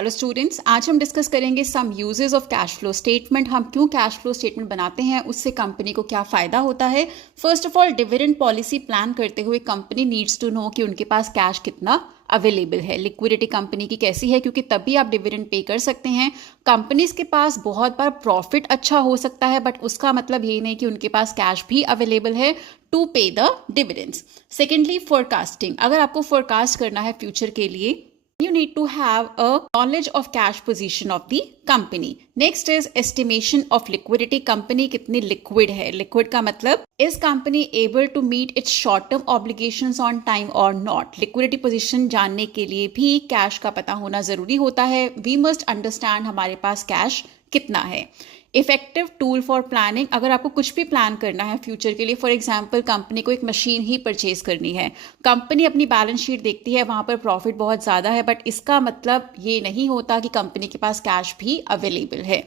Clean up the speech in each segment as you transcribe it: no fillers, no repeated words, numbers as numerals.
Hello students, आज हम discuss करेंगे some uses of cash flow statement. हम क्यों कैश फ्लो स्टेटमेंट बनाते हैं, उससे कंपनी को क्या फ़ायदा होता है। First of all, dividend policy plan करते हुए कंपनी नीड्स टू नो कि उनके पास कैश कितना अवेलेबल है, लिक्विडिटी कंपनी की कैसी है, क्योंकि तभी आप डिविडेंड पे कर सकते हैं। कंपनीज के पास बहुत बार प्रॉफिट अच्छा हो सकता है, बट उसका मतलब ये नहीं कि उनके पास कैश भी अवेलेबल है टू पे द डिविडेंड्स। Secondly, forecasting. अगर आपको फोरकास्ट करना है फ्यूचर के लिए, you need to have a knowledge of cash position of the company. Next is estimation of liquidity. company कितनी liquid है। liquid का मतलब is company able to meet its short term obligations on time or not. liquidity position जानने के लिए भी cash का पता होना जरूरी होता है। we must understand हमारे पास कैश कितना है। Effective tool for planning. अगर आपको कुछ भी प्लान करना है फ्यूचर के लिए, फॉर एग्जांपल कंपनी को एक मशीन ही परचेज करनी है, कंपनी अपनी बैलेंस शीट देखती है, वहां पर प्रॉफिट बहुत ज़्यादा है, बट इसका मतलब ये नहीं होता कि कंपनी के पास कैश भी अवेलेबल है।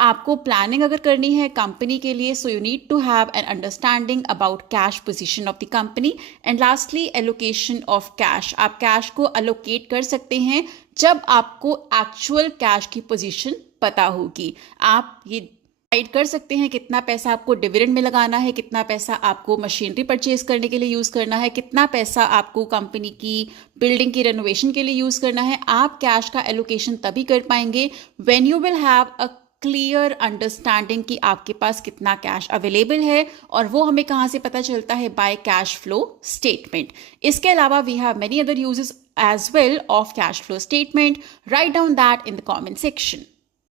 आपको प्लानिंग अगर करनी है कंपनी के लिए, so you need to have an understanding about cash position of the company. And lastly, allocation of cash. आप कैश को अलोकेट कर सकते हैं जब आपको एक्चुअल कैश की पोजीशन पता होगी। आप ये डिसाइड कर सकते हैं कितना पैसा आपको डिविडेंड में लगाना है, कितना पैसा आपको मशीनरी परचेज करने के लिए यूज़ करना है, कितना पैसा आपको कंपनी की बिल्डिंग की रेनोवेशन के लिए यूज़ करना है। आप कैश का एलोकेशन तभी कर पाएंगे when you will have a clear understanding कि आपके पास कितना कैश अवेलेबल है, और वो हमें कहाँ से पता चलता है, बाय कैश फ्लो स्टेटमेंट। इसके अलावा we have many other uses as well of cash flow statement. Write down that in the comment section.